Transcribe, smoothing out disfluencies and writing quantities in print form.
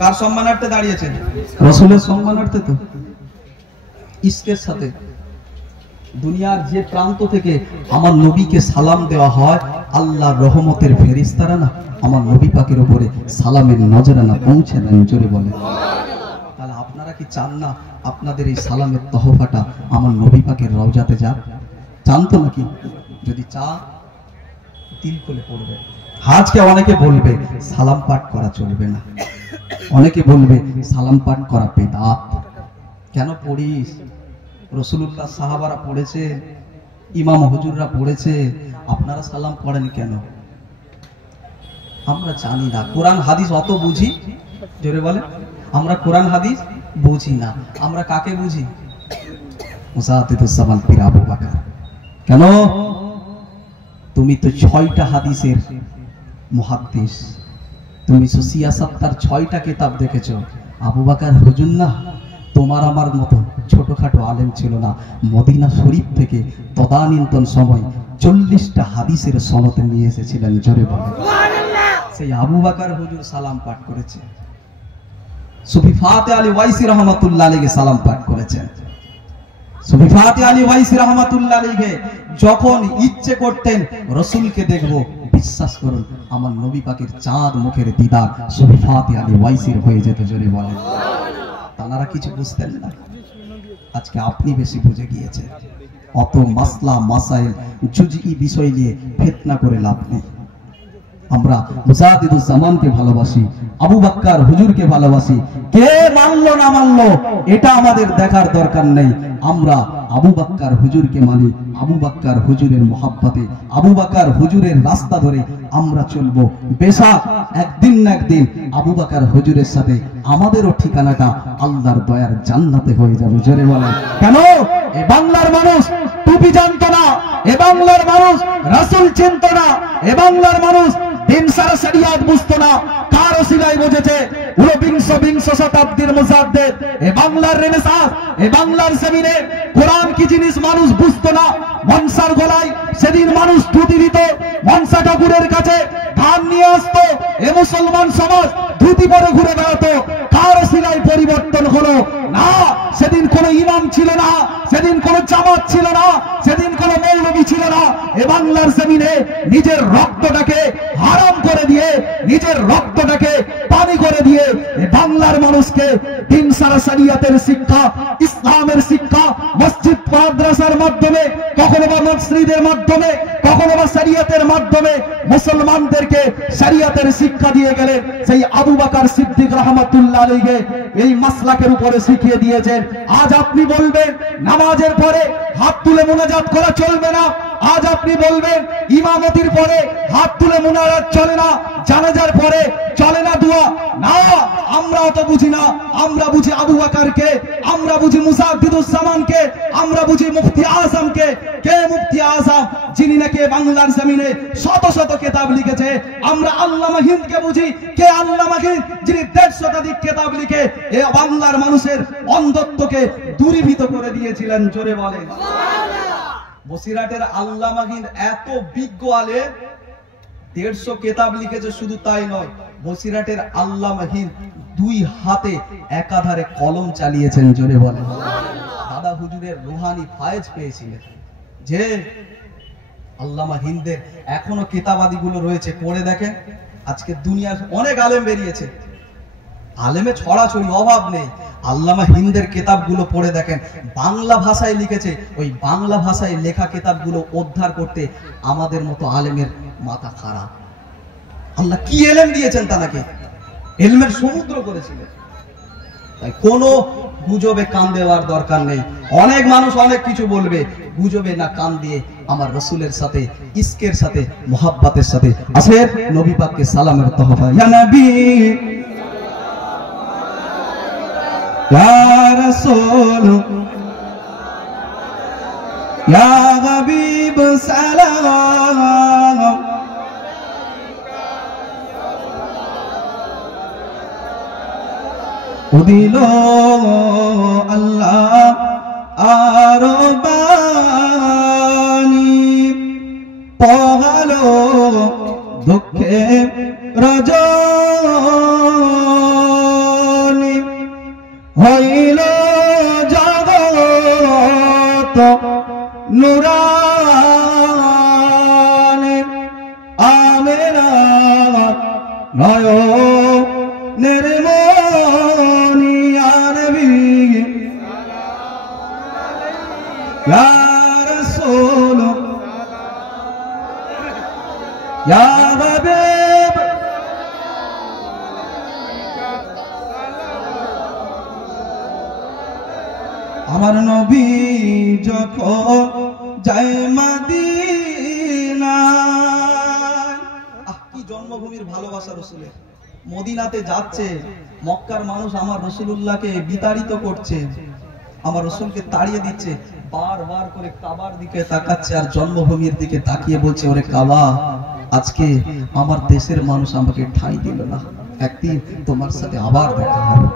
কার সম্মানার্থে দাঁড়িয়েছেন? রাসূলের সম্মানার্থে। তো ইসকের সাথে দুনিয়ার যে প্রান্ত থেকে আমার নবীকে সালাম দেওয়া হয়, আল্লাহর রহমতের ফেরেশতারা না আমার নবী পাকের উপরে সালামের নজরানা পৌঁছে দেন। জোরে বলে তাহলে আপনারা কি চান না আপনাদের এই সালামের তহফাটা আমার নবী পাকের রওজাতে যাক? চান তো নাকি? যদি চান দিল খুলে পড়বে। আজকে অনেকে বলবে সালাম পাঠ করা চলবে না, অনেকে বলবে সালাম পাঠ করা বেদাত। কেন পড়িস? রাসূলুল্লাহ সাহাবারা পড়েছে, ইমাম হুজুররা পড়েছে, আপনারা সালাম পড়েন কেন? আমরা জানি না। কোরআন হাদিস অত বুঝি? জোরে বলে। আমরা কোরআন হাদিস বুঝি না। আমরা কাকে বুঝি? মুজাদ্দিদুজ্জামান পীর আবু বকর। কেন? তুমি তো 6টা হাদিসের মুহাদ্দিস, তুমি সিয়াসাত তার 6টা কিতাব দেখেছো। আবু বকর হুজুর না তোমার আমার মতো ছোটখাটো আলেম ছিল না। মদিনা শরীফ থেকে তদানীন্তন সময় 40টা হাদিসের সনদ নিয়ে এসেছিলেন। জোরে বলে সেই আবু বকর হুজুর সালাম পাঠ করেছে। সুফি ফাতে আলী ওয়াইসি রহমাতুল্লাহ আলাইহি সালাম পাঠ করেছেন। সুফি ফাতে আলী ওয়াইসি রহমাতুল্লাহ আলাইহি যখন ইচ্ছে করতেন রাসূলকে দেখব, বিশ্বাস করুন আমার নবী পাকের চাঁদ মুখের দিদার সুফি ফাতে আলী ওয়াইসির হয়ে যেত। জোরে বলেন। তারা কিছু বুঝতেন না, আজকে আপনি বেশি বুঝে গিয়েছেন। অত মাসলা মাসাইল জুজই বিষয় নিয়ে ফিতনা করে লাভ নেই। আমরা মুজাদ্দিদুজ্জামানকে ভালোবাসি, আবু বকর হুজুরকে ভালোবাসি। কে মানলো না মানলো এটা আমাদের দেখার দরকার নেই। আমরা আবু বকর হুজুরকে মানি, আবু বকর হুজুরের মহব্বতে, আবু বকর হুজুরের রাস্তা ধরে আমরা চলবো। বেশক একদিন না একদিন আবু বকর হুজুরের সাথে আমাদেরও ঠিকানাটা আল্লাহর দয়ার জান্নাতে হয়ে যাবে। জোরে বলেন। কেন? এই বাংলার মানুষ টুপি জানতো না, এ বাংলার মানুষ রাসূল চিনতো না, এ বাংলার মানুষ দিন সারা শরিয়াত বুঝতো না। কার ওসিলায় বুঝেছে? ঊনবিংশ শতাব্দীর মুজাদ্দিদ। এ বাংলার রেনেসাঁস, এ বাংলার জমিনে কোরআন কি জিনিস মানুষ বুঝতো না। মনসার গলায় সেদিন মানুষ ধুতি দিত, মনসা ঠাকুরের কাছে ধান নিয়ে আসতো। এ মুসলমান সমাজ ধুতি পরে ঘুরে বেড়াতো। কার ওসিলায় পরিবর্তন হলো? না, সেদিন কোনো ইমাম ছিল না, সেদিন কোনো জামাত ছিল না, সেদিন কোনো মৌলবী ছিল না। এ বাংলার জমিনে নিজের রক্তটাকে হারাম করে দিয়ে, নিজের রক্তটাকে পানি করে দিয়ে এ বাংলার মানুষকে দিন সারা শরিয়াতের শিক্ষা, ইসলামের শিক্ষা মসজিদ মাদ্রাসার মাধ্যমে, কখনো বা মসজিদের মাধ্যমে, কখনো বা শরিয়াতের মাধ্যমে মুসলমানদেরকে শরিয়াতের শিক্ষা দিয়ে গেলেন সেই আবু বকর সিদ্দিক রাহমাতুল্লাহ আলাইহি। এই মাসলাকের উপরে শিখিয়ে দিয়েছেন। আজ আপনি বলবেন নামাজের পরে হাত তুলে মুনাজাত করা চলবে না। আজ আপনি বলবেন ইমামতির পরে হাত তুলে মুনাজাত চলে না, জানাজার পরে চলে না দোয়া। না, আমরা অত বুঝি না। আমরা বুঝি আবু বকরকে, আমরা বুঝি মুজাদ্দিদুজ্জামানকে, আমরা বুঝি মুফতি আজমকে। কে মুফতি আজম? যিনি নাকি বাংলার জমিনে শত শত কিতাব লিখেছে। আমরা আল্লামা হিন্দকে বুঝি। কে আল্লামা হিন্দ? যিনি 150 শতাধিক কিতাব লিখে এই বাংলার মানুষের অন্ধত্বকে দূরীভূত করে দিয়েছিলেন। জোরে বলেন সুবহানাল্লাহ। বসিরহাটের আল্লামা হিন্দ এত বিজ্ঞ আলেম, 150 কিতাব লিখেছে। শুধু তাই নয়, বসিরহাটের আল্লামা হিন্দ 2 হাতে একাধারে কলম চালিয়েছেন। জোরে বলেন সুবহানাল্লাহ। দাদা হুজুরের রুহানি ফায়েজ পেয়েছিলেন। যে আল্লামা হিন্দের এখনো কিতাবাদিগুলো রয়েছে, পড়ে দেখেন। আজকে দুনিয়ার অনেক আলেম বেরিয়েছে, আলেমে ছড়াছড়ি অভাব নেই। আল্লামা হিন্দের কিতাবগুলো পড়ে দেখেন, বাংলা ভাষায় লিখেছে। ওই বাংলা ভাষায় লেখা কিতাবগুলো উদ্ধার করতে আমাদের মতো আলেমের মাথা খারাপ। আল্লাহ কি এলেম দিয়েছেন তাকে, এলমের সমুদ্র করেছিলেন। তাই কোনো গুজবে কান দেওয়ার দরকার নেই। অনেক মানুষ অনেক কিছু বলবে, গুজবে না কান দিয়ে আমার রাসূলের সাথে, ইশকের সাথে, মুহাব্বতের সাথে আসেন নবী পাককে সালামের তোহফা। ইয়া নবী ইয়া রাসূল ইয়া হাবিব সালাম দিল আল্লাহ আরো বাণী পগালো দুঃখে রজনী হইল জগৎ নুরানে আমেরা নয়নের মনি আনবি ইয়া রাসূল ইয়া হাবিব আমার নবী যখন যায় মদিনায়, কি জন্মভূমির ভালোবাসা রাসূলের। মদিনাতে যাচ্ছে, মক্কার মানুষ আমার রাসূলুল্লাহকে বিতাড়িত করছে, আমার রাসূলকে তাড়িয়ে দিচ্ছে, বারবার করে কাবার দিকে তাকাচ্ছে আর জন্মভূমির দিকে তাকিয়ে বলছে, ওরে কাবা, আজকে আমার দেশের মানুষ আমাকে ঠাঁই দিল না, একদিন তোমার সাথে আবার দেখা হবে।